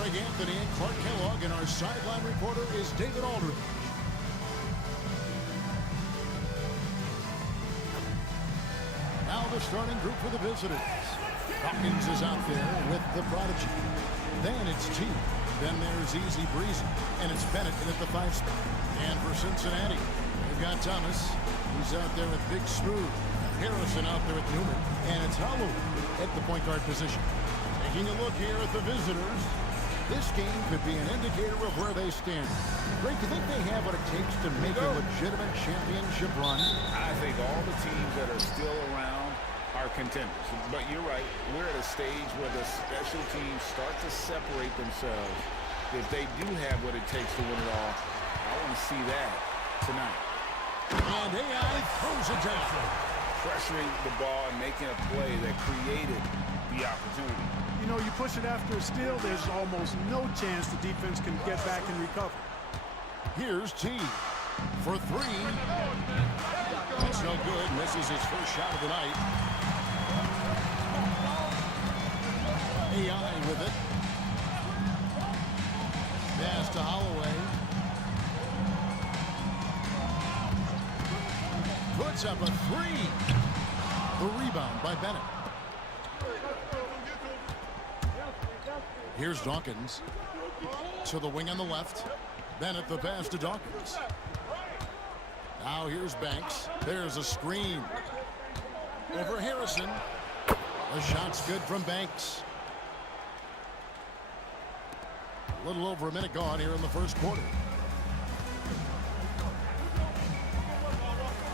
Greg Anthony and Clark Kellogg, and our sideline reporter is David Aldridge. Now the starting group for the visitors. Hawkins is out there with the prodigy. Then it's T. Then there's Easy Breezy. And it's Bennett in at the 5 spot. And for Cincinnati, they've got Thomas. He's out there with Big Smooth. Harrison out there with Newman. And it's Hollow at the point guard position. Taking a look here at the visitors. This game could be an indicator of where they stand. Greg, do you think they have what it takes to make a legitimate championship run? I think all the teams that are still around are contenders. But you're right. We're at a stage where the special teams start to separate themselves. If they do have what it takes to win it all, I want to see that tonight. And AI throws it down. Pressuring the ball and making a play that created the opportunity. You know, you push it after a steal, there's almost no chance the defense can get back and recover. Here's T for 3. That's no good. Misses his first shot of the night. AI with it. Pass to Holloway. Puts up a 3. The rebound by Bennett. Here's Dawkins to the wing on the left. Bennett the pass to Dawkins. Now here's Banks. There's a screen. Over Harrison. The shot's good from Banks. A little over a minute gone here in the first quarter.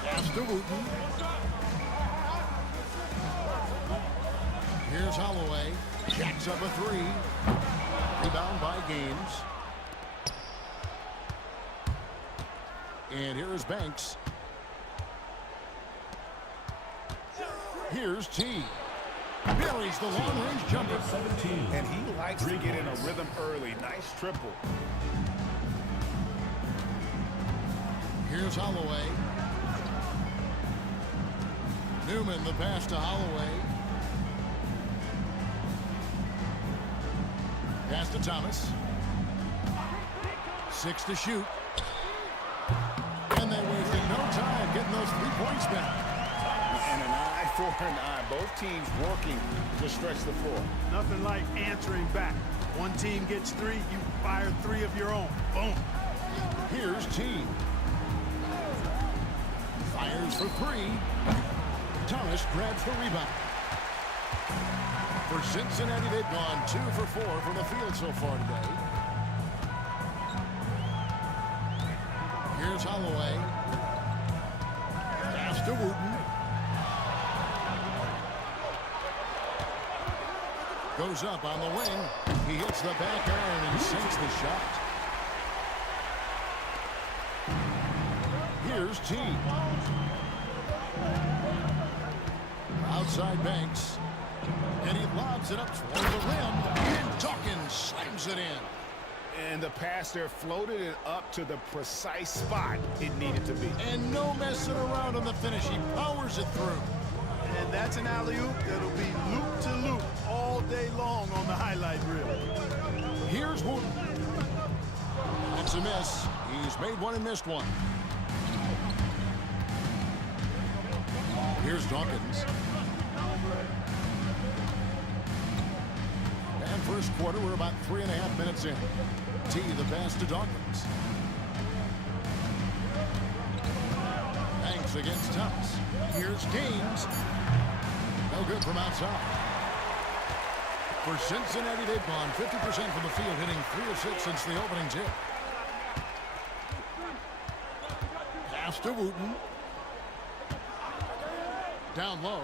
Pass to Wooten. Here's Holloway. Jacks up a 3. Rebound by Gaines. And here is Banks. Here's T. Buries the long-range jumper. 17. And he likes to get in a rhythm early. Nice triple. Here's Holloway. Newman the pass to Holloway. Pass to Thomas. 6 to shoot. And they wasted no time getting those 3 points back. And an eye for an eye. Both teams working to stretch the floor. Nothing like answering back. One team gets 3, you fire 3 of your own. Boom. Here's T. Fires for 3. Thomas grabs the rebound. For Cincinnati, they've gone 2 for 4 from the field so far today. Here's Holloway. Pass to Wooten. Goes up on the wing. He hits the back iron and sinks the shot. Here's T. Outside Banks. And he lobs it up toward the rim. And Dawkins slams it in. And the pass there floated it up to the precise spot it needed to be. And no messing around on the finish. He powers it through. And that's an alley-oop that'll be loop to loop all day long on the highlight reel. Here's Wooten. That's a miss. He's made one and missed one. Here's Dawkins. And first quarter, we're about 3.5 minutes in. T, the pass to Dawkins. Banks against Thomas. Here's Gaines. No good from outside. For Cincinnati, they've gone 50% from the field, hitting 3 of 6 since the opening tip. Pass to Wooten. Down low.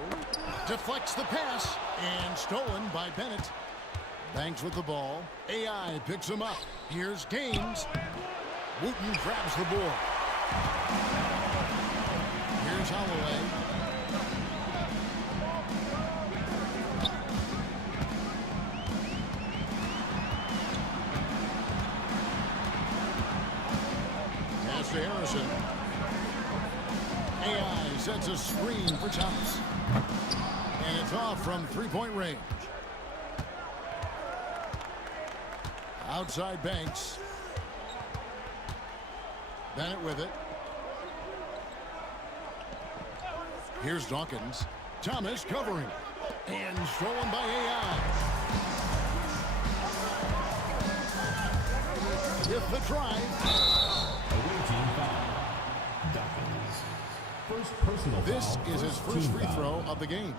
Deflects the pass. And stolen by Bennett. Banks with the ball. AI picks him up. Here's Gaines. Wooten grabs the ball. Here's Holloway. Pass to Harrison. AI sets a screen for Thomas. And it's off from 3-point range. Outside Banks. Bennett with it. Here's Dawkins. Thomas covering. And stolen by AI. With the drive. Away team foul. Dawkins. First personal This foul. is his first free throw of the game.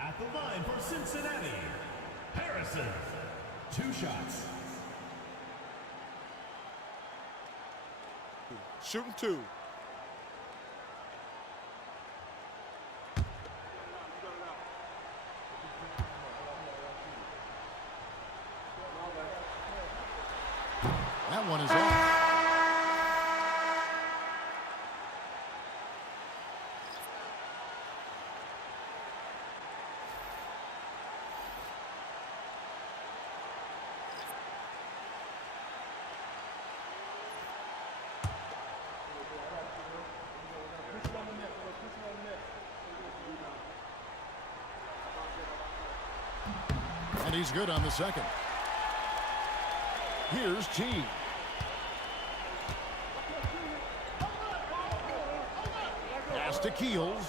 At the line for Cincinnati, Harrison. 2 shots. Shooting 2. That one is off. And he's good on the second. Here's T. Pass to Keels.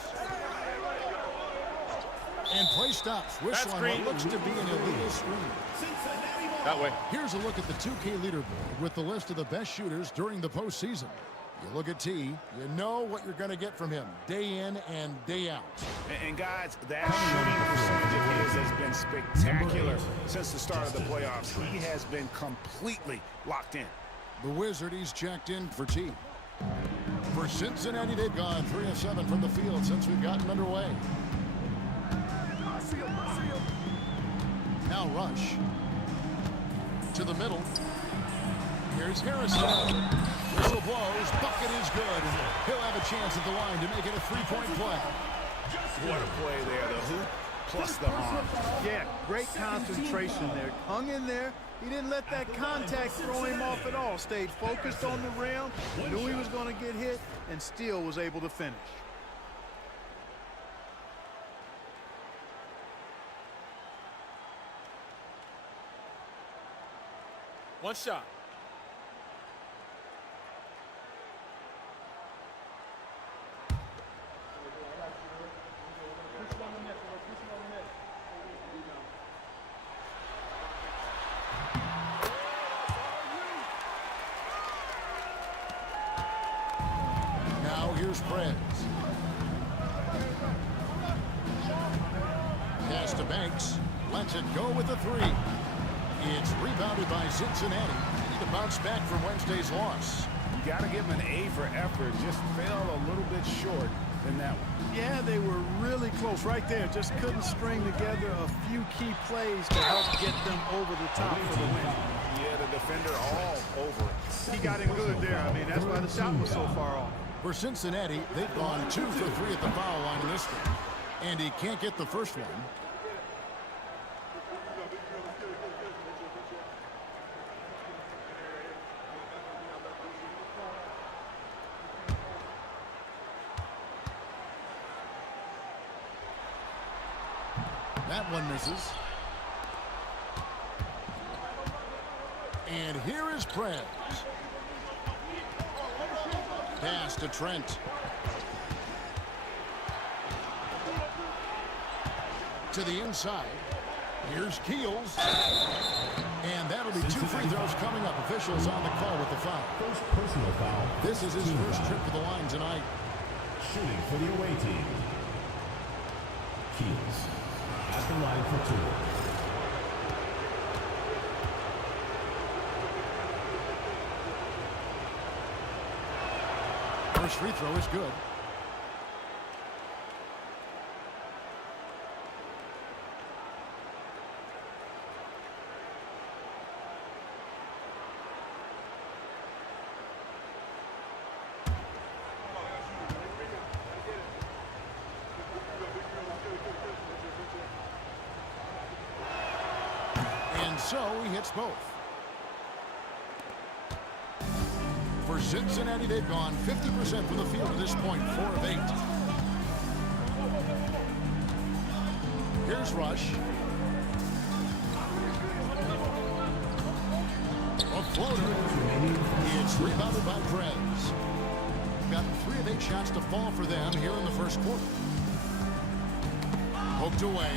And play stops. Whistle on what looks to be an illegal screen. That way. Here's a look at the 2K leaderboard with the list of the best shooters during the postseason. You look at T, you know what you're going to get from him day in and day out. And guys, that shooting percentage of his has been spectacular since the start of the playoffs. He has been completely locked in. The Wizard, he's checked in for T. For Cincinnati, they've gone 3 of 7 from the field since we've gotten underway. Now Rush. To the middle. Here's Harrison. Whistle blows. Bucket is good. He'll have a chance at the line to make it a 3-point play. What a play there. The hoop plus the arm. Yeah, great concentration there. Hung in there. He didn't let that contact throw him off at all. Stayed focused on the rim. Knew he was going to get hit and still was able to finish. One shot. Now here's Prez. Pass to Banks. Lets it go with the 3. It's rebounded by Cincinnati. They need to bounce back from Wednesday's loss. You got to give him an A for effort. Just fell a little bit short in that one. Yeah, they were really close right there. Just couldn't string together a few key plays to help get them over the top for the win. Yeah, the defender all over it. He got him good there. I mean, that's why the shot was so far off. For Cincinnati, they've gone 2 for 3 at the foul line in this one. And he can't get the first one. That one misses. And here is Prez. Pass to Trent. To the inside. Here's Keels. And that'll be 2 free throws coming up. Officials on the call with the foul. First personal foul. This is his first trip to the line tonight. Shooting for the away team. Keels at the line for 2. First free throw is good. And so he hits both. For Cincinnati, they've gone 50% from the field at this point, 4 of 8. Here's Rush. floater. It's rebounded by Perez. Got 3 of 8 shots to fall for them here in the first quarter. Poked away.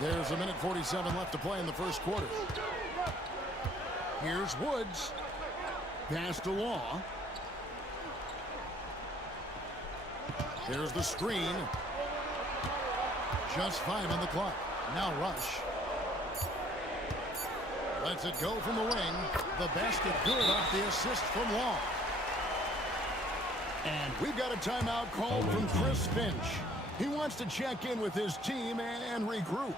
There's 1:47 left to play in the first quarter. Here's Woods. Pass to Law. There's the screen. Just 5 on the clock. Now Rush. Lets it go from the wing. The basket good off the assist from Law. And we've got a timeout called from Chris Finch. He wants to check in with his team and regroup.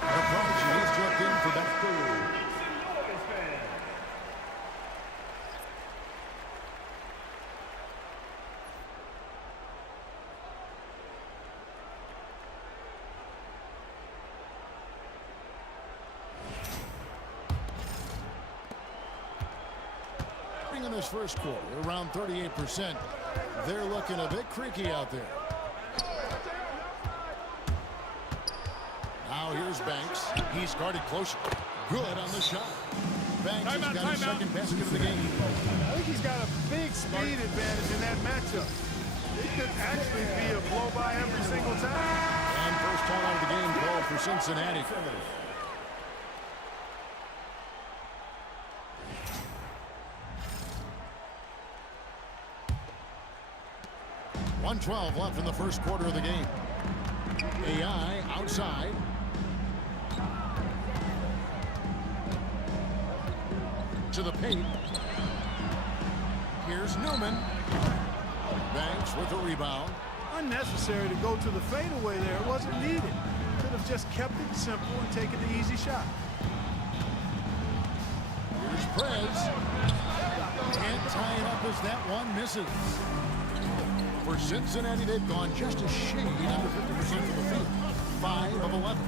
The Prodigy is checked in for that third. In this first quarter, around 38%. They're looking a bit creaky out there. Now here's Banks. He's guarded closer. Good on the shot. Banks has got his second basket of the game. I think he's got a big speed advantage in that matchup. It could actually be a blow-by every single time. And first time out of the game called for Cincinnati. 1:12 left in the first quarter of the game. AI outside. To the paint. Here's Newman. Banks with the rebound. Unnecessary to go to the fadeaway there. It wasn't needed. Could have just kept it simple and taken the easy shot. Here's Perez. Can't tie it up as that one misses. For Cincinnati, they've gone just a shade under 50% from the field. 5 of 11.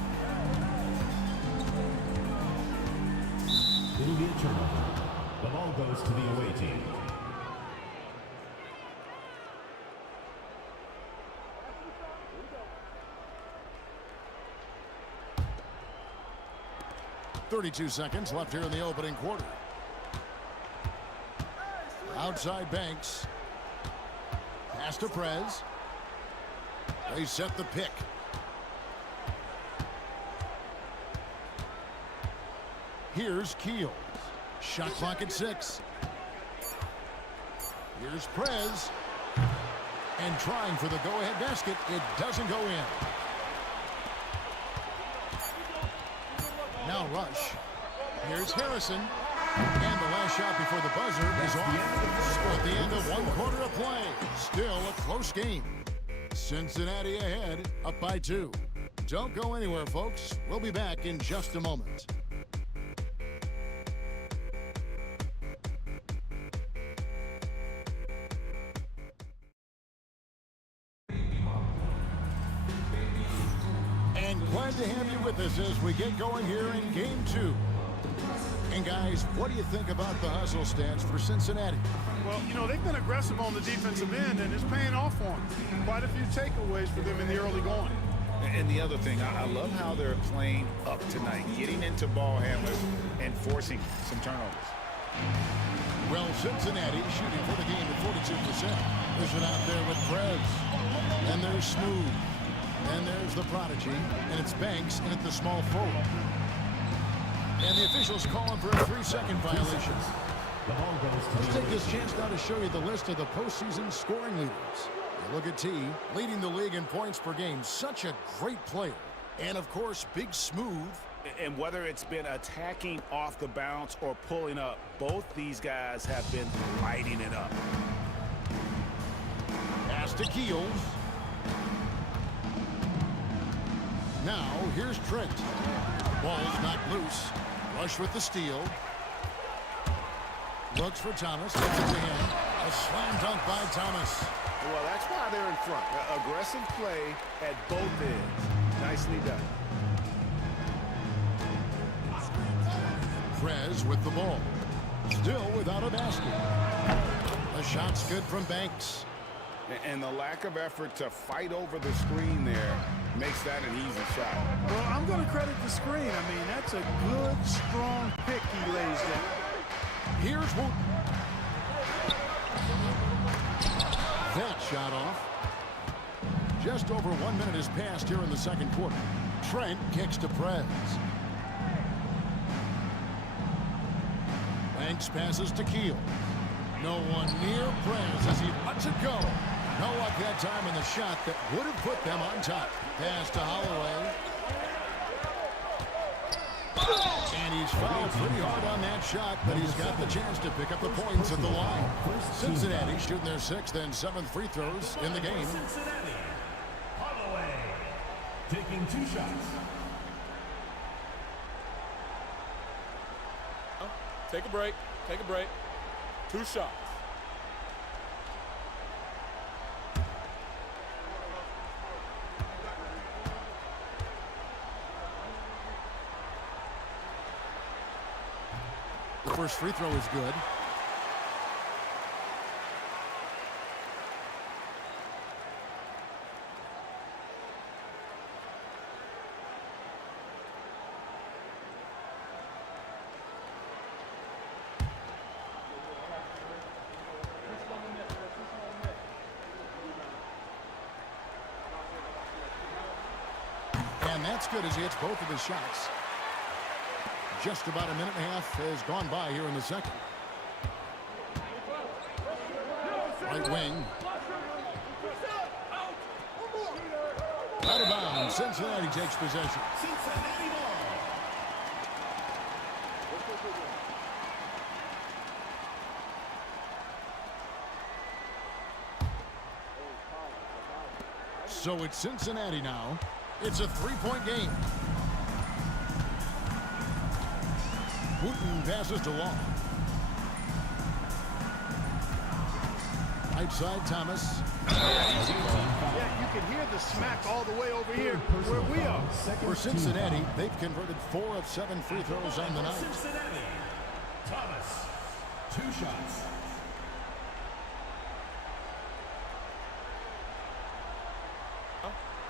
It'll be a turnover. The ball goes to the away team. .32 seconds left here in the opening quarter. Outside Banks. Pass to Perez. They set the pick. Here's Keels. Shot clock at 6. Here's Perez. And trying for the go-ahead basket. It doesn't go in. Now Rush. Here's Harrison. And the last shot before the buzzer is off. At the end of one quarter of play. Still a close game. Cincinnati ahead, up by 2. Don't go anywhere, folks. We'll be back in just a moment. And glad to have you with us as we get going here in Game 2. And guys, what do you think about the hustle stats for Cincinnati? Well, you know, they've been aggressive on the defensive end, and it's paying off for them. Quite a few takeaways for them in the early going. And the other thing, I love how they're playing up tonight, getting into ball handlers and forcing some turnovers. Well, Cincinnati shooting for the game at 42%. There's it out there with Perez. And there's Smooth. And there's the Prodigy. And it's Banks in at the small forward. And the officials calling for a 3-second violation. Let's take this chance now to show you the list of the postseason scoring leaders. You look at T, leading the league in points per game. Such a great player. And, of course, Big Smooth. And whether it's been attacking off the bounce or pulling up, both these guys have been lighting it up. Pass to Keels. Now, here's Trent. Ball's knocked loose. Rush with the steal. Looks for Thomas. Gets it to him. A slam dunk by Thomas. Well, that's why they're in front. Aggressive play at both ends. Nicely done. Perez with the ball. Still without a basket. The shot's good from Banks. And the lack of effort to fight over the screen there makes that an easy shot. Well, I'm going to credit the screen. I mean, that's a good, strong pick he lays down. Here's Wooten. That shot off. Just over 1 minute has passed here in the second quarter. Trent kicks to Prez. Banks passes to Keel. No one near Prez as he lets it go. No luck that time in the shot that would have put them on top. Pass to Holloway. And he's fouled pretty hard on that shot, but he's got the chance to pick up the points at the line. Cincinnati shooting their 6th and 7th free throws in the game. Cincinnati. Holloway taking 2 shots. Take a break. Take a break. 2 shots. The first free throw is good. And that's good as he hits both of his shots. Just about a minute and a half has gone by here in the second. Right wing. Out of bounds. Cincinnati takes possession. Cincinnati ball. So it's Cincinnati now. It's a 3-point game. Wooten passes to Long. Right side, Thomas. Yeah, you can hear the smack all the way over here where we are. For Cincinnati, they've converted 4 of 7 free throws on the night. Cincinnati. Thomas. 2 shots.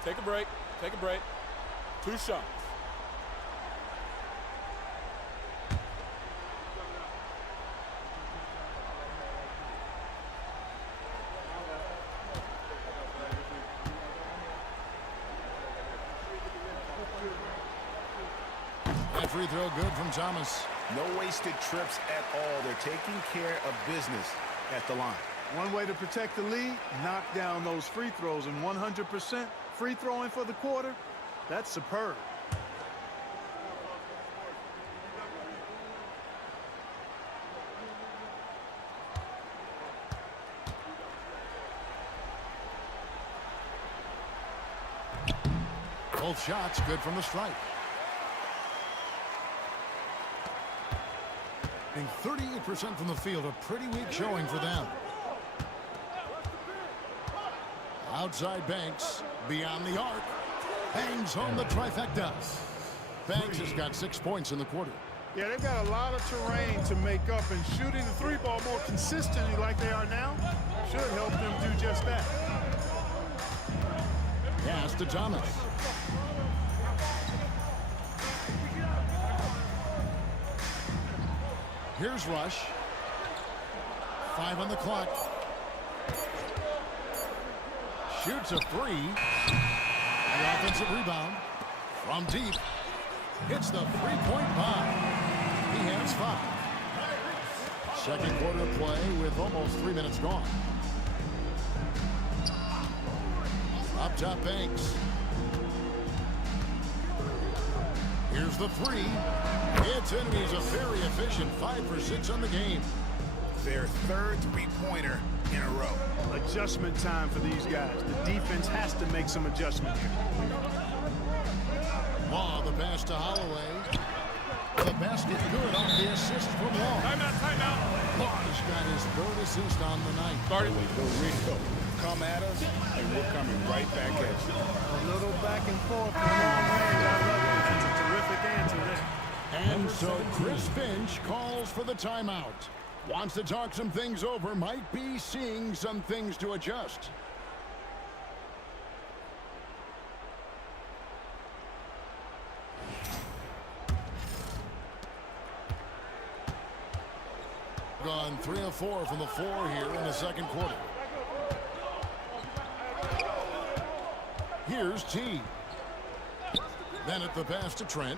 Take a break. Take a break. 2 shots. That free throw good from Thomas. No wasted trips at all. They're taking care of business at the line. One way to protect the lead, knock down those free throws, and 100% free throwing for the quarter, that's superb. Both shots good from the stripe. And 38% from the field, a pretty weak showing for them. Outside Banks, beyond the arc. Bangs home the trifecta. Banks has got 6 points in the quarter. Yeah, they've got a lot of terrain to make up, and shooting the 3-ball more consistently like they are now should help them do just that. Pass to Thomas. Here's Rush. 5 on the clock. Shoots a 3. The offensive rebound from deep. Hits the 3-point bomb. He has 5. Second quarter play with almost 3 minutes gone. Up top, Banks. Here's the 3. It's in. He's a very efficient 5 for 6 on the game. Their 3rd 3-pointer in a row. Adjustment time for these guys. The defense has to make some adjustment here. Law, the pass to Holloway. The basket good off the assist from Law. Timeout, timeout. Law's got his 3rd assist on the night. Started. Come at us, and we're coming right back at you. A little back and forth from long range. I love it. It's a terrific answer there. And So Chris Finch calls for the timeout. Wants to talk some things over. Might be seeing some things to adjust. Gone 3 of 4 from the floor here in the second quarter. Here's T. Bennett the pass to Trent.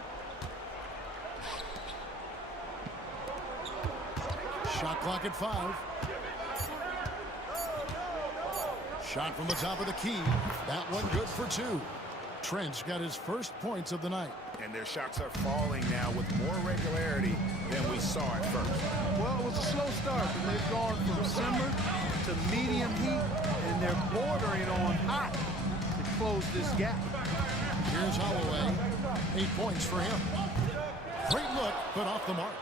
Shot clock at 5. Shot from the top of the key. That one good for 2. Trent's got his first points of the night. And their shots are falling now with more regularity than we saw at first. Well, it was a slow start, but they've gone from simmer to medium heat, and they're bordering on hot to close this gap. Here's Holloway. 8 points for him. Great look, but off the mark.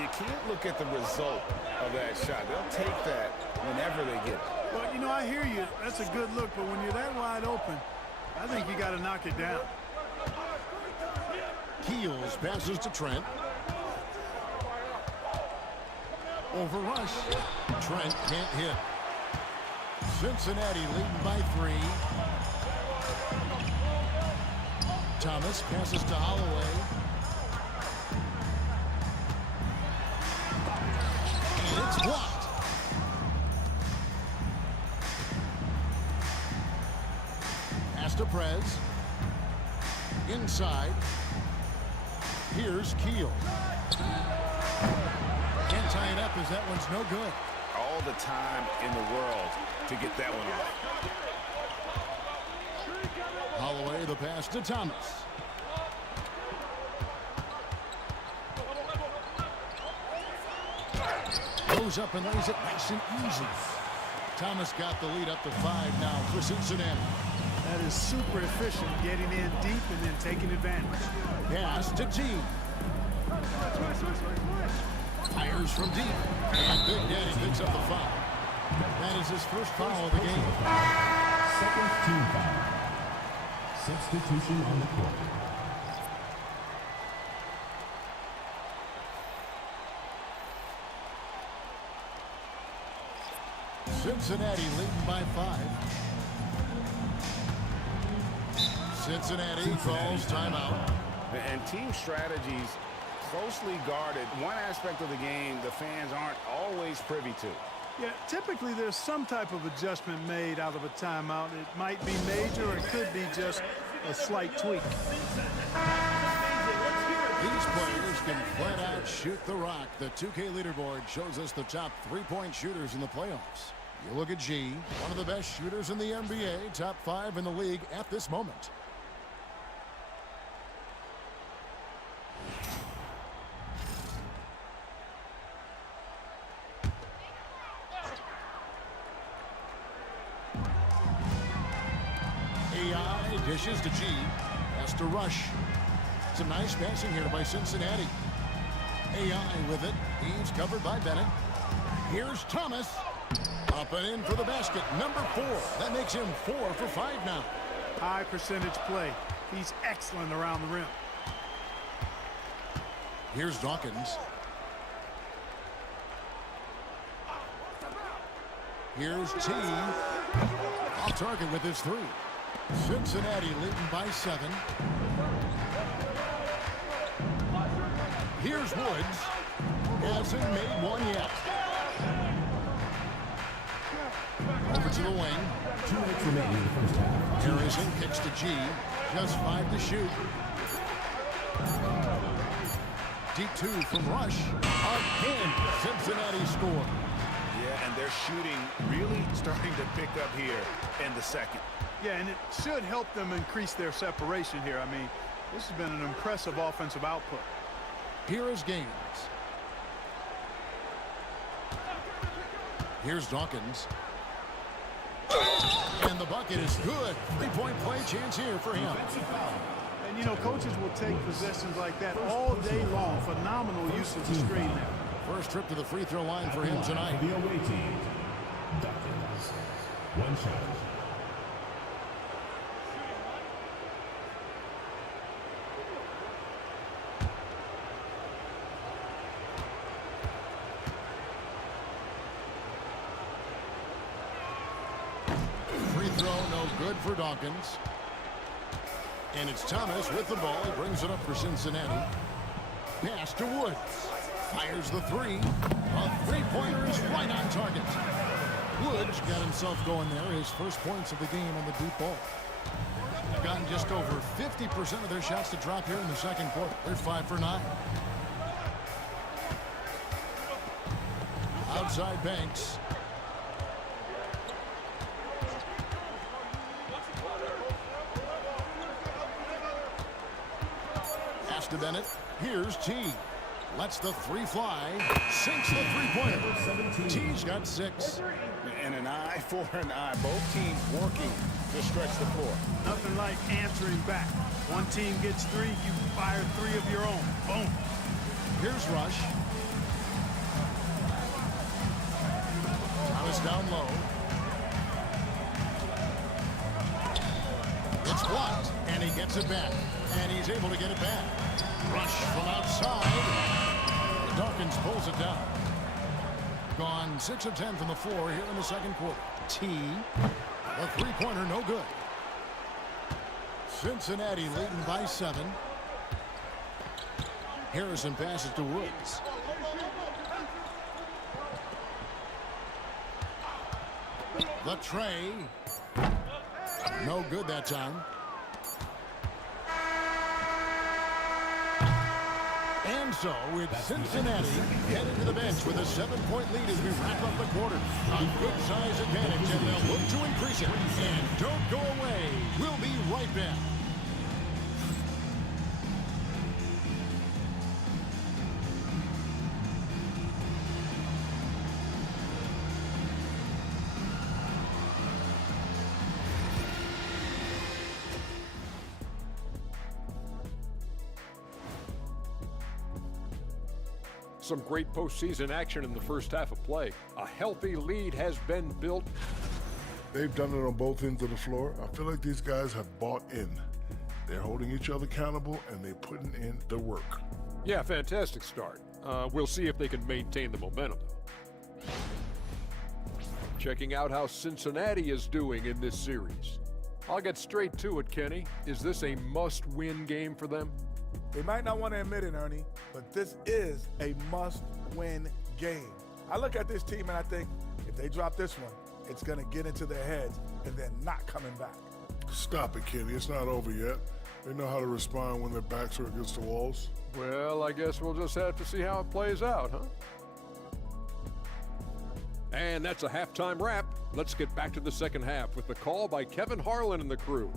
You can't look at the result of that shot. They'll take that whenever they get it. Well, you know, I hear you. That's a good look, but when you're that wide open, I think you got to knock it down. Keels passes to Trent. Over rush. Trent can't hit. Cincinnati leading by 3. Thomas passes to Holloway. And it's blocked. Pass to Prez. Inside. Here's Keel. Can't tie it up as that one's no good. All the time in the world to get that one off. Holloway the pass to Thomas. Goes up and lays it nice and easy. Thomas got the lead up to 5 now for Cincinnati. That is super efficient, getting in deep and then taking advantage. Pass to G. Fires from deep. And Big Daddy picks up the foul. That is his first foul of the game. Second team foul. Substitution on the court. Cincinnati leading by 5. Cincinnati calls timeout. And team strategies closely guarded. One aspect of the game the fans aren't always privy to. Yeah, typically there's some type of adjustment made out of a timeout. It might be major or it could be just a slight tweak. These players can flat out shoot the rock. The 2K leaderboard shows us the top 3-point shooters in the playoffs. You look at G, one of the best shooters in the NBA, top 5 in the league at this moment. AI dishes to G. Has to rush. Some nice passing here by Cincinnati. AI with it. He's covered by Bennett. Here's Thomas. Up and in for the basket. Number 4. That makes him 4 for 5 now. High percentage play. He's excellent around the rim. Here's Dawkins. Here's T. Off target with his 3. Cincinnati leading by 7. Here's Woods. Hasn't made one yet. Over to the wing. 2 minutes remaining in the first half. Harrison kicks to G. Just 5 to shoot. Deep 2 from Rush. Again, Cincinnati score. Yeah, and they're shooting really starting to pick up here in the second. Yeah, and it should help them increase their separation here. I mean, this has been an impressive offensive output. Here is Gaines. Here's Dawkins. And the bucket is good. 3-point play chance here for him. And, you know, coaches will take possessions like that all day long. Phenomenal use of the screen there. First trip to the free throw line for him tonight. The away team. Dawkins. 1 shot. Good for Dawkins. And it's Thomas with the ball. He brings it up for Cincinnati. Pass to Woods. Fires the three. A three-pointer is right on target. Woods got himself going there. His first points of the game on the deep ball. They've gotten just over 50% of their shots to drop here in the second quarter. They're 5 for 9. Outside Banks. Pass to Bennett. Here's T. Lets the three fly. Sinks the three-pointer. T's got 6. And an eye for an eye. Both teams working to stretch the floor. Nothing like answering back. One team gets 3, you fire 3 of your own. Boom. Here's Rush. Thomas down low. It's blocked, and he gets it back. And he's able to get it back. Rush from outside. Dawkins pulls it down. Gone 6 of 10 from the floor here in the second quarter. T. The three-pointer no good. Cincinnati leading by 7. Harrison passes to Woods. The tray. No good that time. And so it's Cincinnati headed to the bench with a 7-point lead as we wrap up the quarter. A good size advantage, and they'll look to increase it. And don't go away. We'll be right back. Some great postseason action in the first half of play. A healthy lead has been built. They've done it on both ends of the floor. I feel like these guys have bought in. They're holding each other accountable, and they're putting in the work. Yeah, fantastic start. We'll see if they can maintain the momentum, though. Checking out how Cincinnati is doing in this series. I'll get straight to it, Kenny. Is this a must-win game for them? They might not want to admit it, Ernie, but this is a must-win game. I look at this team and I think if they drop this one, it's going to get into their heads and then not coming back. Stop it, Kenny. It's not over yet. They know how to respond when their backs are against the walls. Well, I guess we'll just have to see how it plays out, huh? And that's a halftime wrap. Let's get back to the second half with the call by Kevin Harlan and the crew.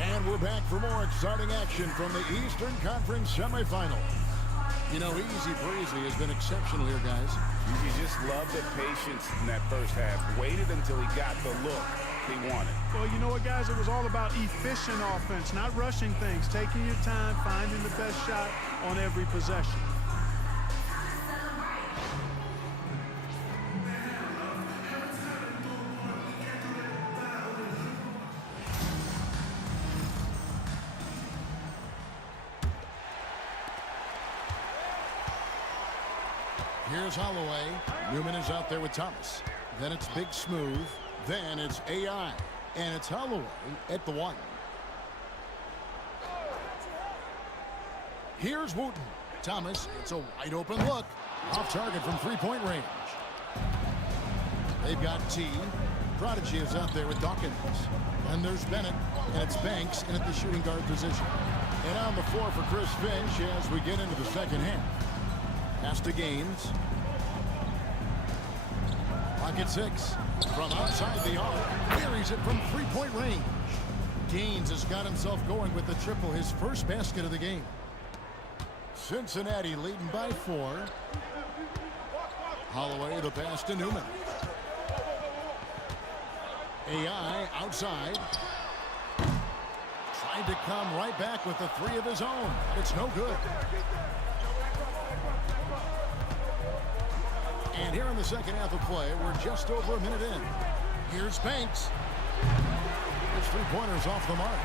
And we're back for more exciting action from the Eastern Conference semifinal. You know, easy breezy has been exceptional here, guys. You just love the patience in that first half. Waited until he got the look he wanted. Well, you know what, guys? It was all about efficient offense, not rushing things, taking your time, finding the best shot on every possession. Here's Holloway. Newman is out there with Thomas. Then it's Big Smooth. Then it's AI. And it's Holloway at the 1. Here's Wooten. Thomas, it's a wide open look. Off target from three-point range. They've got T. Prodigy is out there with Dawkins. And there's Bennett. And it's Banks in at the shooting guard position. And on the floor for Chris Finch as we get into the second half. Pass to Gaines. Pocket 6. From outside the arc. Buries it from three-point range. Gaines has got himself going with the triple, his first basket of the game. Cincinnati leading by 4. Holloway the pass to Newman. AI outside. Tried to come right back with the 3 of his own. It's no good. And here in the second half of play, we're just over a minute in. Here's Banks. It's three-pointers off the mark.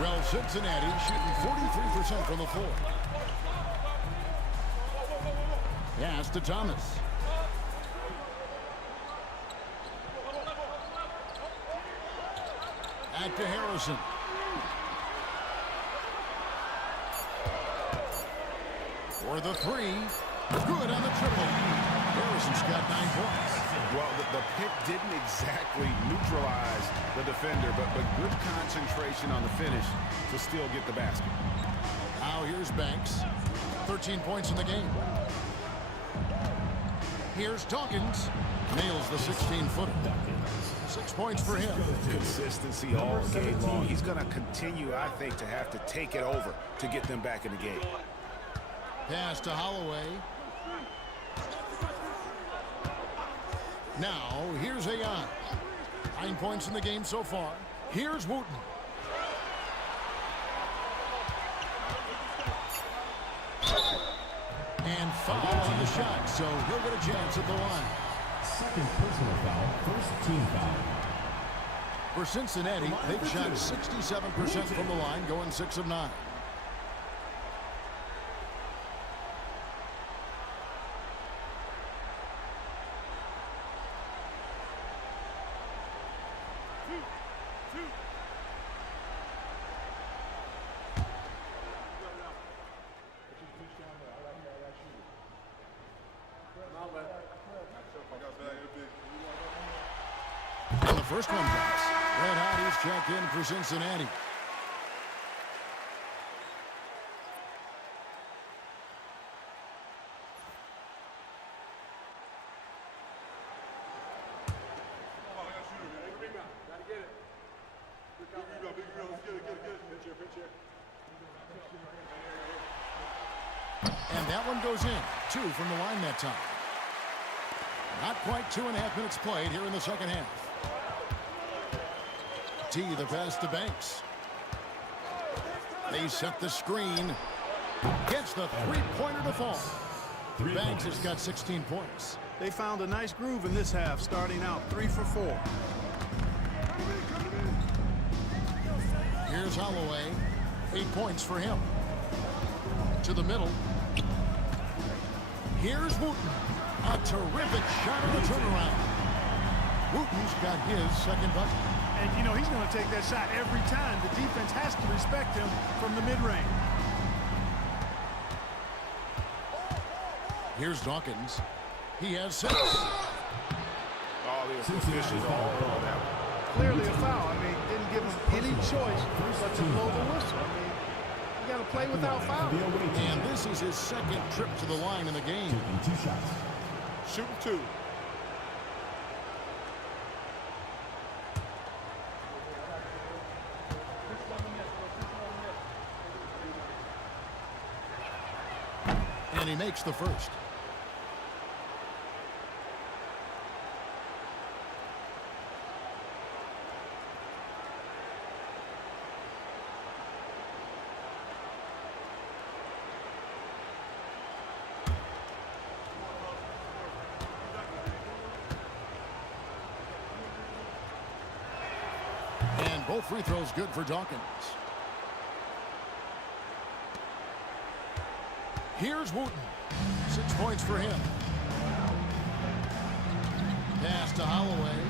Well, Cincinnati shooting 43% from the floor. Pass to Thomas. Back to Harrison. For the three. Good on the triple. Harrison's got 9 points. Well, the pick didn't exactly neutralize the defender, but good concentration on the finish to still get the basket. Now here's Banks. 13 points in the game. Here's Dawkins. Nails the 16-footer. 6 points for him. Consistency all game long. He's going to continue, I think, to have to take it over to get them back in the game. Pass to Holloway. Now, here's Ayan. 9 points in the game so far. Here's Wooten. And foul on the shot, so he'll get a chance at the line. Second personal foul, first team foul. For Cincinnati, they've shot 67% from the line, going 6 of 9. And the first one drops. Red hot, he's checked in for Cincinnati. And that one goes in. 2 from the line that time. Not quite 2.5 minutes played here in the second half. T, the pass to Banks. They set the screen. Gets the three-pointer to fall. Banks has got 16 points. They found a nice groove in this half, starting out 3 for 4. Here's Holloway. 8 points for him. To the middle. Here's Wooten. A terrific shot on the turnaround. Wooten's got his second bucket. And, you know, he's going to take that shot every time. The defense has to respect him from the mid-range. Here's Dawkins. He has 6. Oh, the officials all over that one. Clearly a foul. I mean, didn't give him any choice but to blow the whistle. I mean, you got to play without foul. And this is his second trip to the line in the game. Taking 2 shots. Shooting 2. And he makes the first. And both free throws good for Dawkins. Here's Wooten. 6 points for him. Pass to Holloway.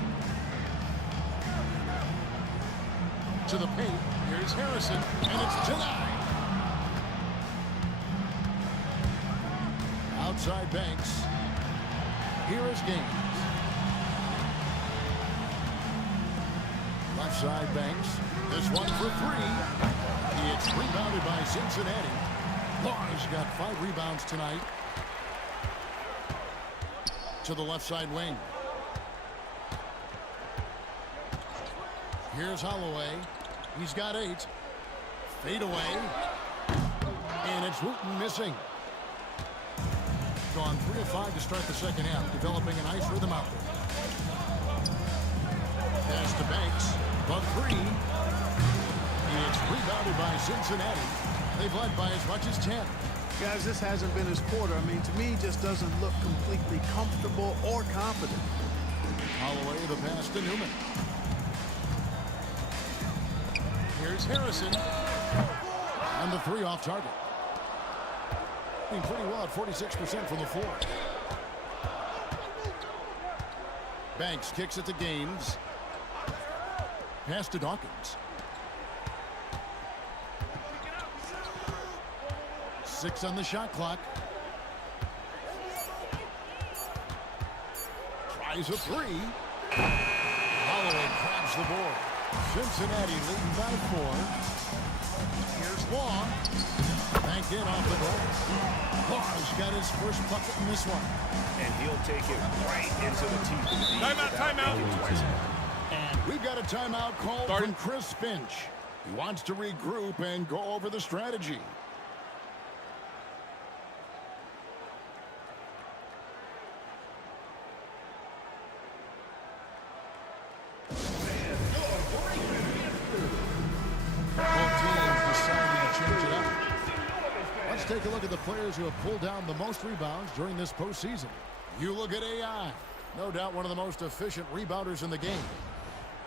To the paint. Here's Harrison. And it's denied. Outside Banks. Here is Gaines. Left side Banks. This one for 3. It's rebounded by Cincinnati. Barnes got 5 rebounds tonight. To the left side wing. Here's Holloway. He's got 8. Fade away. And it's Wooten missing. Gone 3 of 5 to start the second half, developing a nice rhythm out there. Pass to Banks. The 3. It's rebounded by Cincinnati. They've led by as much as 10. Guys, this hasn't been his quarter. I mean, to me, just doesn't look completely comfortable or confident. Holloway, the pass to Newman. Here's Harrison. And the three off target. Doing pretty well at 46% from the floor. Banks kicks it to Gaines. Pass to Dawkins. 6 on the shot clock. Tries a three. Holloway grabs the board. Cincinnati leading by 4. Here's Law. Banked in off the glass. Law's got his first bucket in this one. And he'll take it right into the teeth of the D. Timeout. And we've got a timeout called from Chris Finch. He wants to regroup and go over the strategy. Both teams decided to change it up. Let's take a look at the players who have pulled down the most rebounds during this postseason. You look at AI. No doubt one of the most efficient rebounders in the game.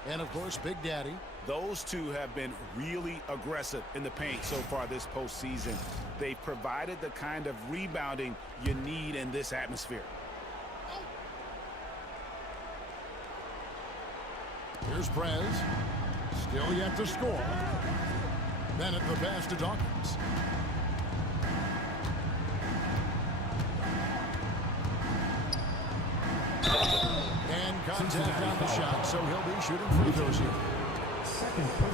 And, of course, Big Daddy. Those two have been really aggressive in the paint so far this postseason. They've provided the kind of rebounding you need in this atmosphere. Here's Prez. Still yet to score. Bennett the pass to Dawkins. And contact on the shot, so he'll be shooting free throws here.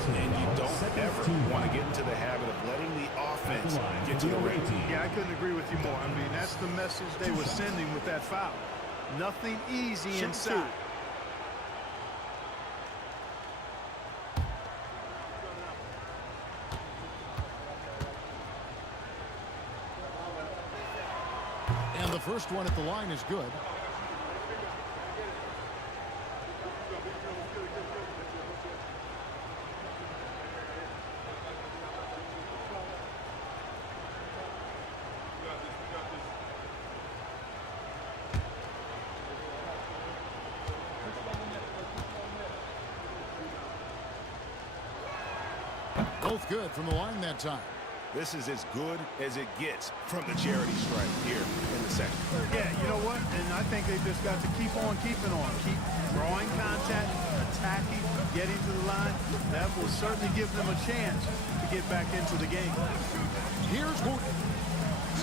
And you don't ever want to get into the habit of letting the offense get to the ring. Yeah, I couldn't agree with you more. I mean, that's the message they were sending with that foul. Nothing easy inside. And the first one at the line is good. Both good from the line that time. This is as good as it gets from the charity stripe here in the second. Yeah, you know what? And I think they just got to keep on keeping on. Keep drawing contact, attacking, getting to the line. That will certainly give them a chance to get back into the game. Here's Wooten.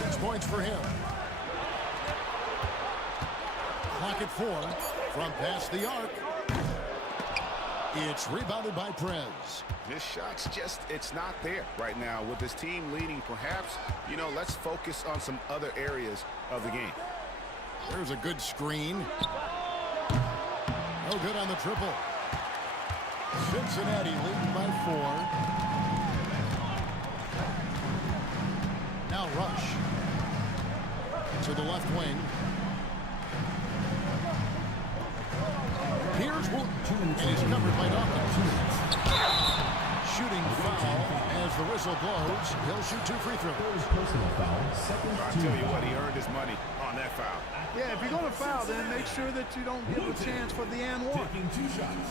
6 points for him. Clock at 4 from past the arc. It's rebounded by Prez. This shot's just, it's not there right now. With this team leading, perhaps, you know, let's focus on some other areas of the game. There's a good screen. No good on the triple. Cincinnati leading by 4. Now Rush. To the left wing. Here's Wooten. And he's covered by Dawkins. Shooting foul as the whistle blows. He'll shoot 2 free throws. I'll tell you what, he earned his money on that foul. Yeah, if you're going to foul, then make sure that you don't give a chance for the and one. Taking 2 shots.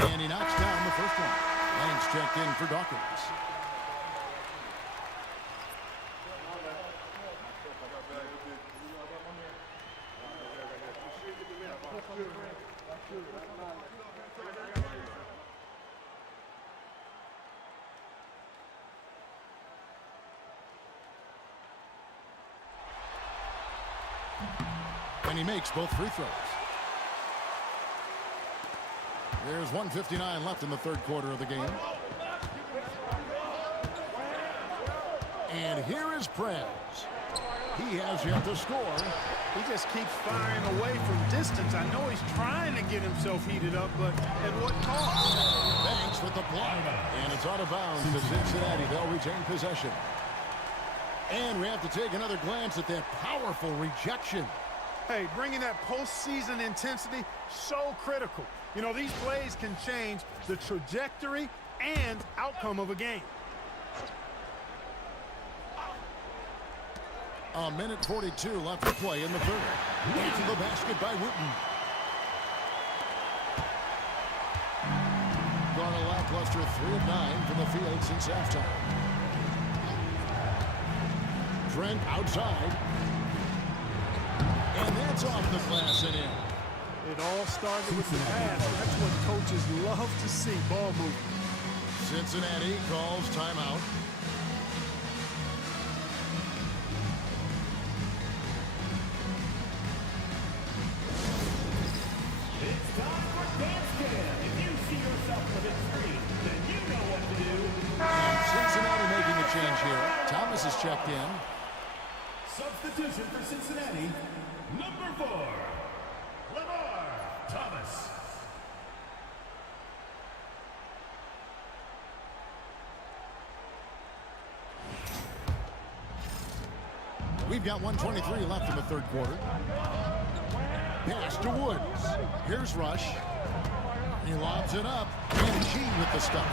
And he knocks down the first one. Langs checked in for Dawkins. And he makes both free throws. There's 1:59 left in the third quarter of the game. And here is Prez. He has yet to score. He just keeps firing away from distance. I know he's trying to get himself heated up, but at what cost? Banks with the block. And it's out of bounds to Cincinnati. They'll retain possession. And we have to take another glance at that powerful rejection. Hey, bringing that postseason intensity, so critical. You know, these plays can change the trajectory and outcome of a game. A minute 42 left to play in the third. Into the basket by Wooten. Gone a lackluster 3 of 9 from the field since halftime. Trent outside. And that's off the glass and in. It all started with the pass. That's what coaches love to see, ball movement. Cincinnati calls timeout. It's time for dance cam. If you see yourself on the big screen, then you know what to do. And Cincinnati making a change here. Thomas is checked in. Substitution for Cincinnati, number 4, Lamar Thomas. We've got 1:23 left in the third quarter. Pass to Woods. Here's Rush. He lobs it up. And G with the stuff.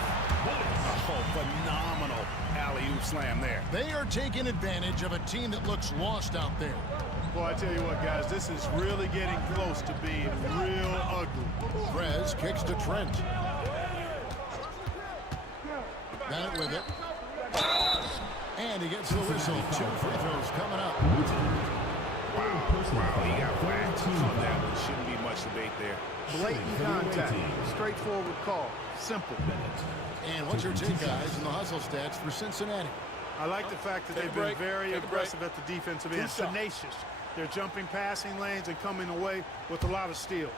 Oh, phenomenal alley-oop slam there. They are taking advantage of a team that looks lost out there. Boy, I tell you what, guys, this is really getting close to being real ugly. Prez kicks to Trent. Bennett with it. And he gets the whistle. 2 free throws coming up. Wow, he got whacked on that one. Shouldn't be much debate there. Blatant contact. Straightforward call. Simple. And what's your take, guys, in the hustle stats for Cincinnati? I like the fact that they've been very aggressive at the defensive end. Tenacious. They're jumping passing lanes and coming away with a lot of steals.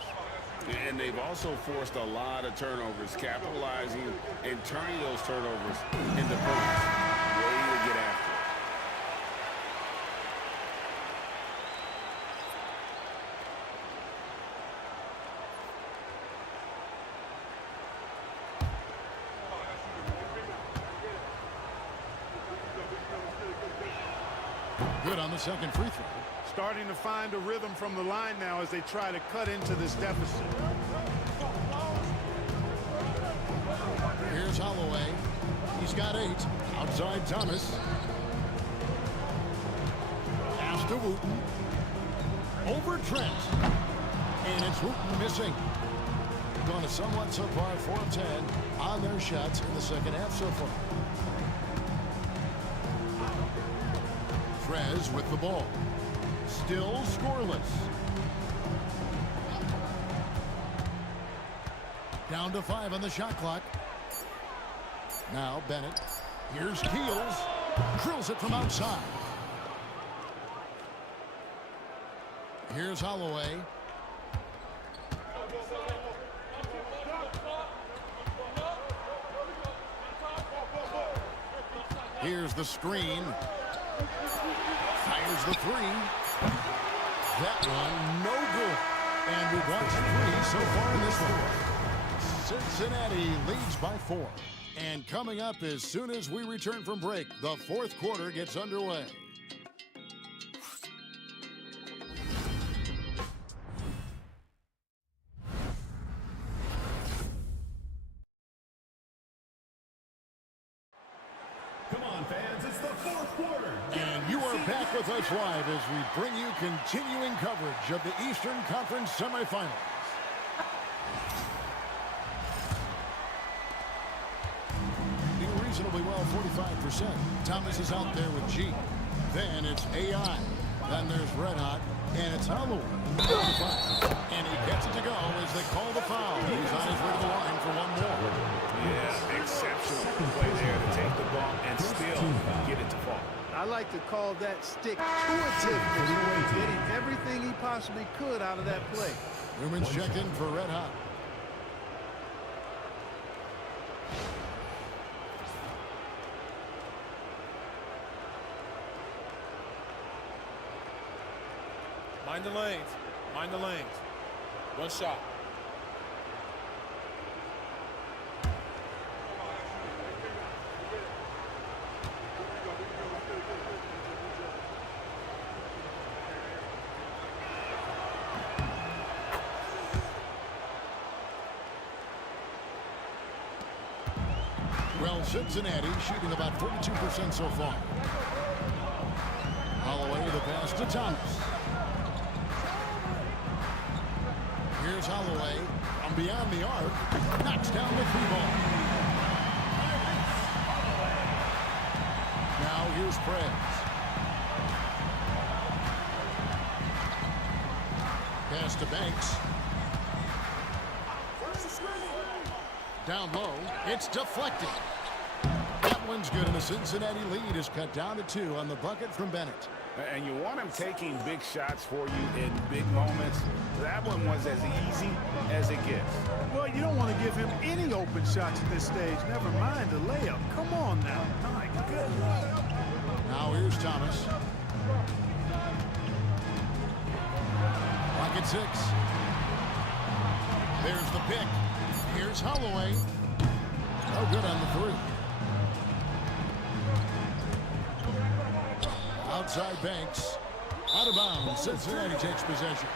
And they've also forced a lot of turnovers, capitalizing and turning those turnovers into points. Way to get after it. Good on the second free throw. Starting to find a rhythm from the line now as they try to cut into this deficit. Here's Holloway. He's got 8. Outside Thomas. Pass to Wooten. Over Trent. And it's Wooten missing. Gone a somewhat subpar 4 of 10 on their shots in the second half so far. Prez with the ball. Still scoreless. Down to 5 on the shot clock. Now Bennett. Here's Keels. Drills it from outside. Here's Holloway. Here's the screen. Fires the 3. That one, no good. And we've watched 3 so far in this one. Cincinnati leads by 4. And coming up as soon as we return from break, the fourth quarter gets underway. Come on, fans, it's the fourth quarter. And you are back with us live as we bring you continuing coverage of the Eastern Conference semifinals. Doing reasonably well, 45%. Thomas is out there with G. Then it's AI. Then there's Red Hot. And it's Holloway. And he gets it to go as they call the foul. He's on his way to the line for one more. Yeah, exceptional play there to take the ball and still get it to fall. I like to call that stick-to-itiveness. Getting everything he possibly could out of that play. Newman's checking for Red Hot. Mind the lanes. Mind the lanes. One shot. Well, Cincinnati shooting about 42% so far. Holloway, the pass to Thomas. Here's Holloway from beyond the arc. Knocks down the three ball. Now here's Prez. Pass to Banks. Down low. It's deflected. That one's good, and the Cincinnati lead is cut down to 2 on the bucket from Bennett. And you want him taking big shots for you in big moments. That one was as easy as it gets. Well, you don't want to give him any open shots at this stage. Never mind the layup. Come on now. My goodness. Now here's Thomas. Pocket 6. There's the pick. Here's Holloway. No good on the 3. Outside Banks. Out of bounds. Cincinnati takes possession.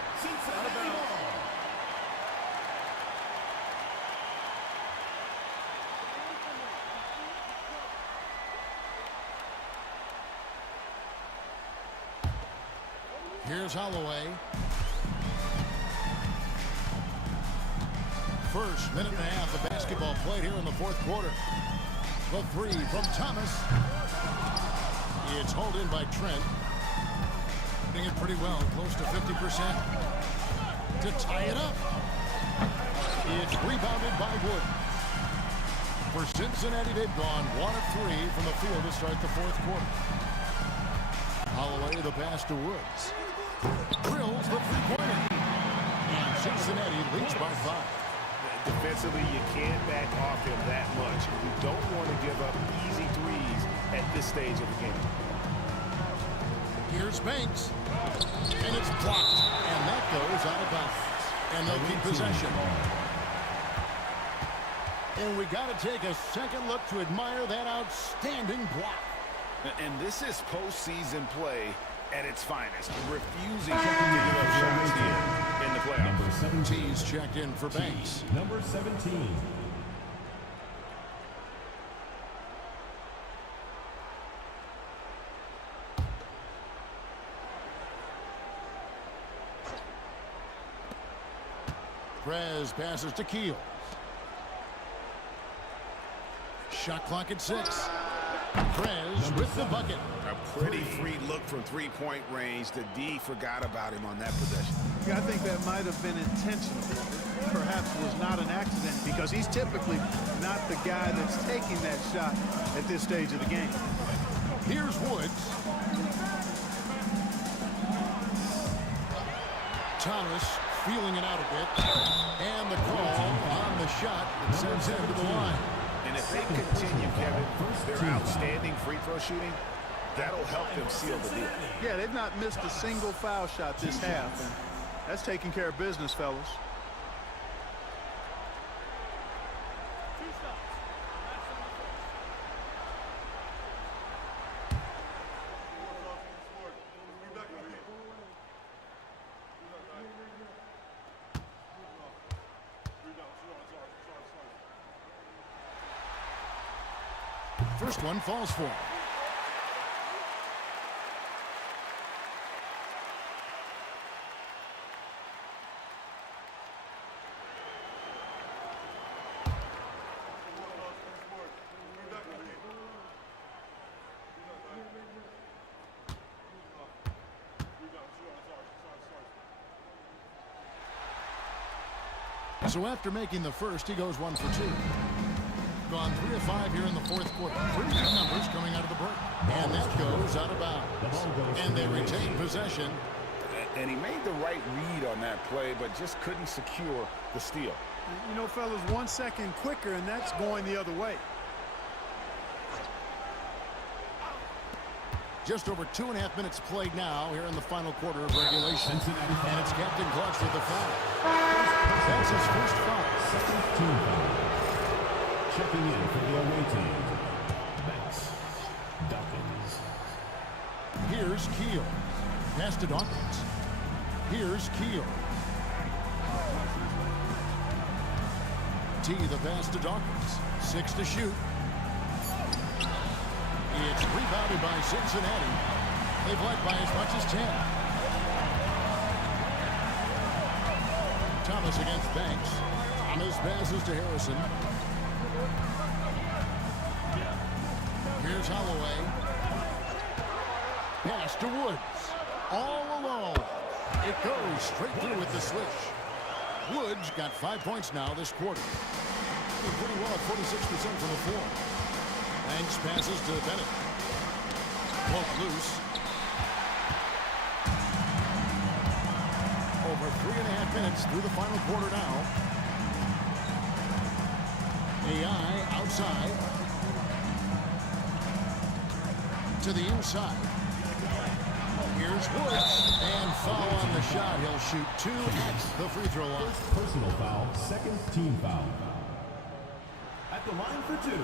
Here's Holloway. First minute and a half of basketball played here in the fourth quarter. The 3 from Thomas. It's hauled in by Trent. Doing it pretty well, close to 50%. To tie it up. It's rebounded by Wood. For Cincinnati, they've gone 1 of 3 from the field to start the fourth quarter. Holloway, the pass to Woods. Drills the three-pointer. And Cincinnati leads by 5. Defensively, you can't back off him that much. You don't want to give up easy threes at this stage of the game. Here's Banks. And it's blocked. And that goes out of bounds. And they'll keep possession. And we got to take a second look to admire that outstanding block. And this is postseason play at its finest. Refusing to give up shots here in the playoffs. Number 17. T's checked in for Banks. Number 17. Prez passes to Keel. Shot clock at 6. Prez with the bucket. A pretty free look from three-point range. The D forgot about him on that possession. Yeah, I think that might have been intentional. Perhaps was not an accident because he's typically not the guy that's taking that shot at this stage of the game. Here's Woods. Thomas feeling it out a bit. And the call on the shot that sends him to the line. And if they continue, Kevin, their outstanding free throw shooting, that'll help them seal the deal. Yeah, they've not missed a single foul shot this half, and that's taking care of business, fellas. First one falls for him. So after making the first, he goes 1 for 2. Gone 3 of 5 here in the fourth quarter. Pretty good numbers coming out of the break. And that goes out of bounds. And they retain possession. And he made the right read on that play, but just couldn't secure the steal. You know, fellas, 1 second quicker, and that's going the other way. Just over 2.5 minutes played now here in the final quarter of regulation. And it's Captain Clutch with the foul. That's his first foul. Second team foul. Checking in for the away team. Banks. Dawkins. Here's Keel. Pass to Dawkins. Here's Keel. T, the pass to Dawkins. 6 to shoot. It's rebounded by Cincinnati. They've led by as much as 10. Thomas against Banks. Thomas passes to Harrison. Here's Holloway. Pass to Woods. All alone. It goes straight through with the swish. Woods got 5 points now this quarter. Doing pretty well at 46% from the floor. Banks passes to Bennett. Broke loose. Over 3.5 minutes through the final quarter now. AI outside. To the inside. Here's Woods. And foul on the shot. He'll shoot 2 at the free throw line. Personal foul, second team foul. At the line for 2.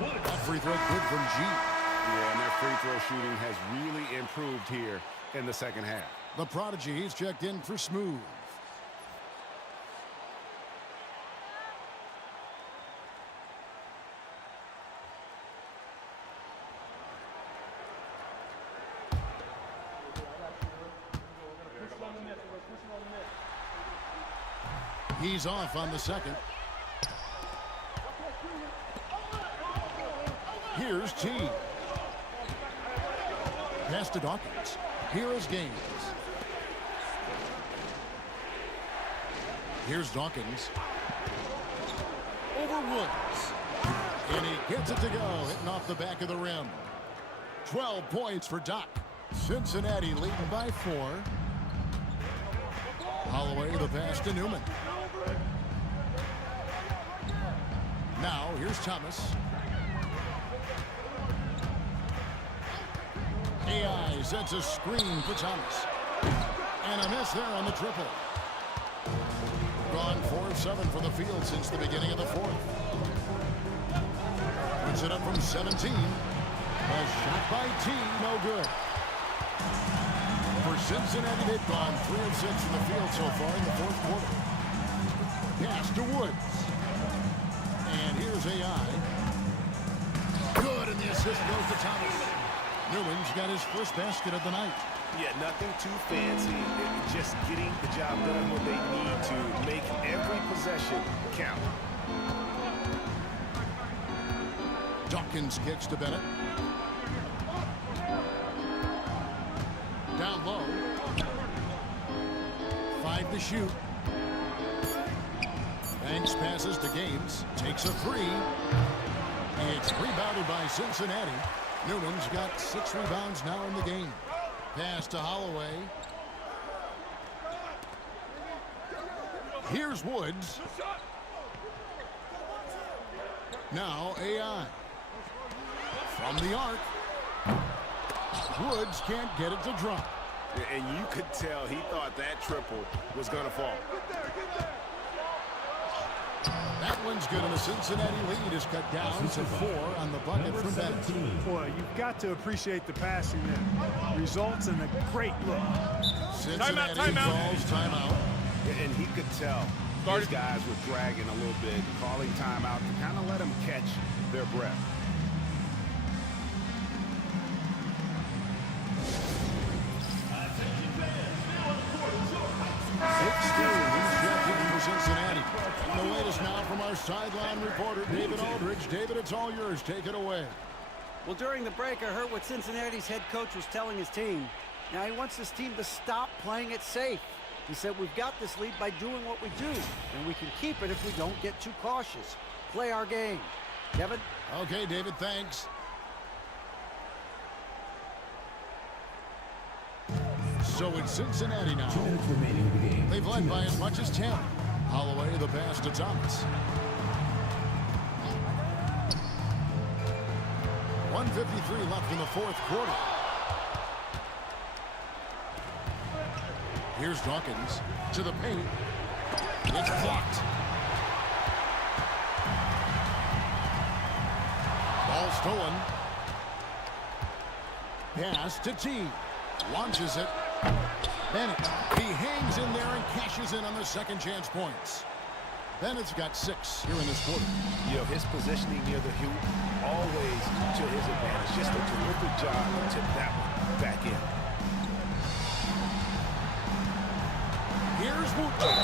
That free throw good from G. Yeah, and their free throw shooting has really improved here in the second half. The prodigy, he's checked in for Smooth. He's off on the second. Here's T. Pass to Dawkins. Here is Gaines. Here's Dawkins. Over Woods. And he gets it to go, hitting off the back of the rim. 12 points for Doc. Cincinnati leading by 4. Holloway the pass to Newman. Now here's Thomas. AI sets a screen for Thomas. And a miss there on the triple. Gone 4-7 for the field since the beginning of the fourth. Puts it up from 17. A shot by T, no good. For Cincinnati, they've gone 3 of 6 from the field so far in the fourth quarter. Pass to Woods. And here's AI. Good, and the assist goes to Thomas. Newman's got his first basket of the night. Yeah, nothing too fancy. Just getting the job done what they need to make every possession count. Dawkins kicks to Bennett. Down low. 5 to shoot. Banks passes to Gaines. Takes a 3. It's rebounded by Cincinnati. Newman's got 6 rebounds now in the game. Pass to Holloway. Here's Woods. Now AI. From the arc. Woods can't get it to drop. And you could tell he thought that triple was going to fall. That one's good, and the Cincinnati lead is cut down to 4 on the bucket from Bennett. Boy, you've got to appreciate the passing there. Results in a great look. Cincinnati calls timeout. And he could tell these guys were dragging a little bit, calling timeout to kind of let them catch their breath. Cincinnati. And the latest now from our sideline reporter, David Aldridge. David, it's all yours. Take it away. Well, during the break, I heard what Cincinnati's head coach was telling his team. Now, he wants his team to stop playing it safe. He said, we've got this lead by doing what we do, and we can keep it if we don't get too cautious. Play our game. Kevin? Okay, David, thanks. So it's Cincinnati now. 2 minutes remaining in the game. They've led by as much as 10. Holloway the pass to Thomas. 1:53 left in the fourth quarter. Here's Dawkins to the paint. It's blocked. Ball stolen. Pass to T. Launches it. Bennett, he hangs in there and cashes in on the second chance points. Bennett's got 6 here in this quarter. You know, his positioning near the hoop, always to his his advantage. Just a terrific job to tip that one back in. Here's Wooten.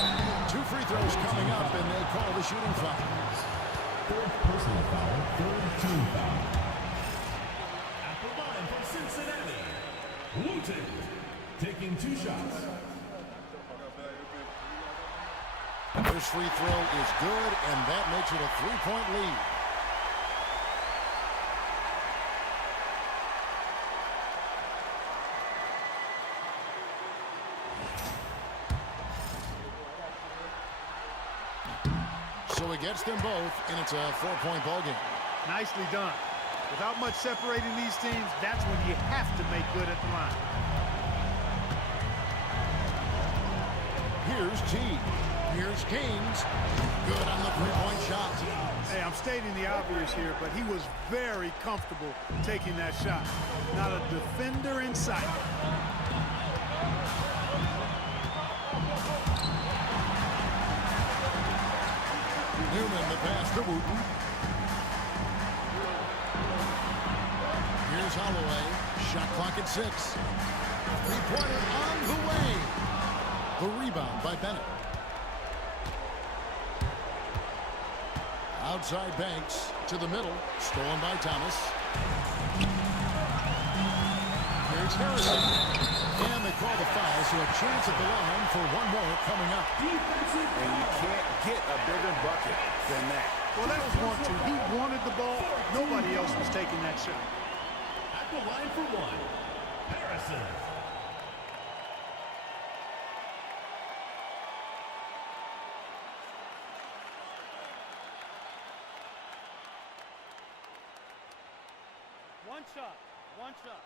2 free throws coming up, and they call the shooting foul. Third personal foul, third team foul. At the line for Cincinnati, Wooten, taking 2 shots. First free throw is good, and that makes it a 3-point lead. So he gets them both, and it's a 4-point ball game. Nicely done. Without much separating these teams, that's when you have to make good at the line. Here's T. Here's Kings. Good on the 3-point shot. Hey, I'm stating the obvious here, but he was very comfortable taking that shot. Not a defender in sight. Newman, the pass to Wooten. Here's Holloway. Shot clock at 6. 3-pointer on the way. The rebound by Bennett. Outside Banks to the middle. Stolen by Thomas. Here's Harrison. And they call the foul, so a chance at the line for one more coming up. And you can't get a bigger bucket than that. Well, that was 1-2. He wanted the ball. Nobody else was taking that shot. At the line for 1, Harrison. One shot. One shot.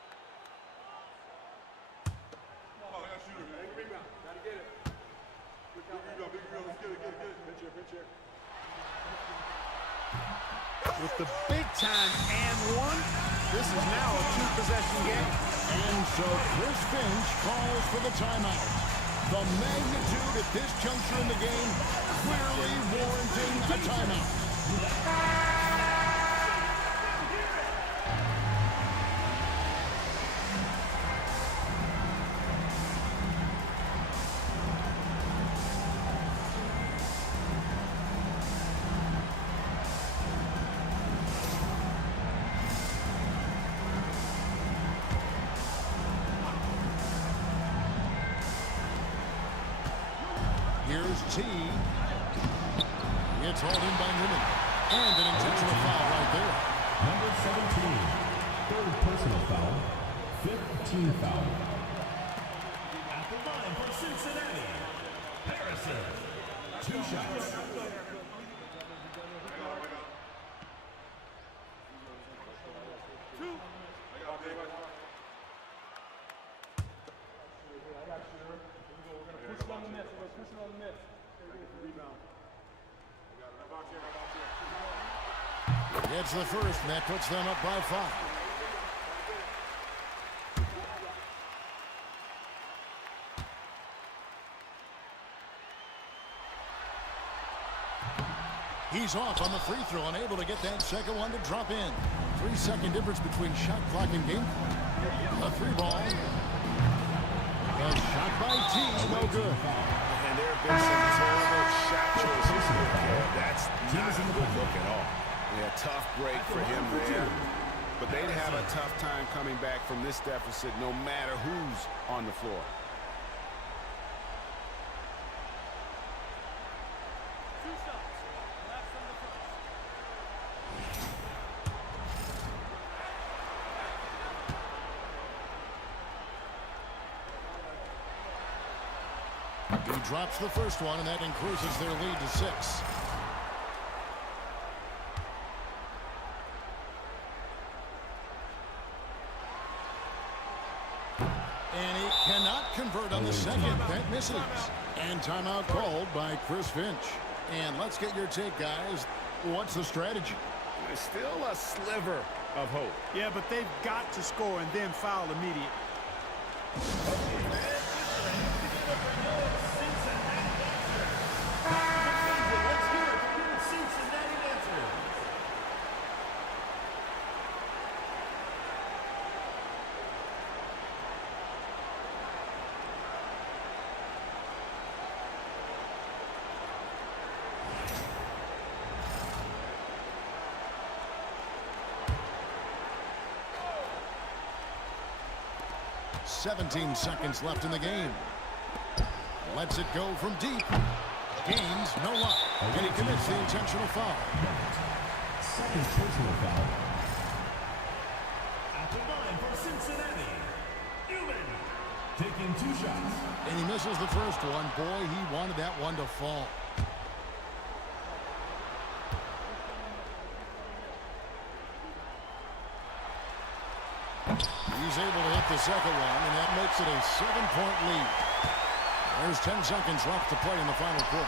Oh, I got shooter, man. Big rebound. Gotta get it. Big rebound, big rebound. Let's get it, get it, get it. Pinch here. With the big-time and one, this is now a 2-possession game. And so Chris Finch calls for the timeout. The magnitude at this juncture in the game clearly warranting a timeout. Here's T. It's hauled in by Newman. And an intentional foul right there. Number 17, third personal foul, fifth team foul. At the line for Cincinnati, Harrison, 2 shots. Gets the first, and that puts them up by 5. He's off on the free throw, unable to get that second one to drop in. 3-second difference between shot clock and game clock. A 3-ball. A shot by T, no good. And there have been some terrible shot choices here. That's not a good look at all. Yeah, tough break for him there. But they'd have a tough time coming back from this deficit no matter who's on the floor. He drops the first one, and that increases their lead to 6. And he cannot convert on the second. That misses. And timeout called by Chris Finch. And let's get your take, guys. What's the strategy? There's still a sliver of hope. Yeah, but they've got to score and then foul immediately. 17 seconds left in the game. Lets it go from deep. Gains no luck. And he commits the intentional foul. Second personal foul. At the line for Cincinnati, Newman taking 2 shots. And he misses the first one. Boy, he wanted that one to fall. He's able to hit the second one, and that makes it a 7-point lead. There's 10 seconds left to play in the final quarter.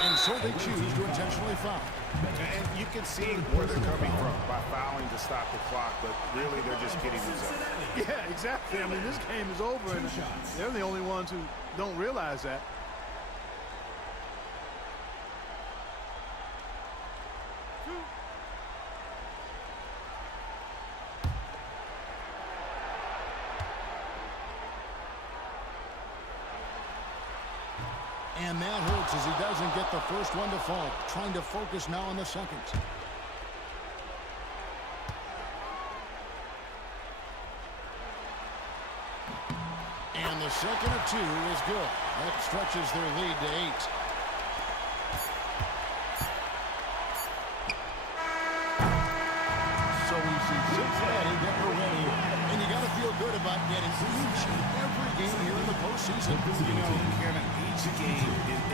And so they choose to intentionally foul. And you can see where they're coming from by fouling to stop the clock, but really they're just kidding themselves. Yeah, exactly. I mean, this game is over, and they're the only ones who don't realize that. And that hurts as he doesn't get the first one to fall. Trying to focus now on the second. And the second of 2 is good. That stretches their lead to 8. So we see Cincinnati getting a win here. And you got to feel good about getting each and every game here in the postseason. You know, Kevin, each game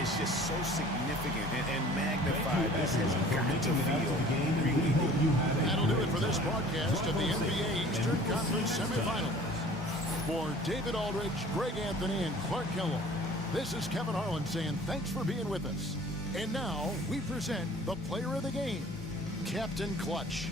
is just so significant and magnified. This has got to feel really good. That'll do it for this broadcast of the NBA Eastern Conference semifinals. For David Aldridge, Greg Anthony, and Clark Kellogg, this is Kevin Harlan saying thanks for being with us. And now we present the player of the game, Captain Clutch.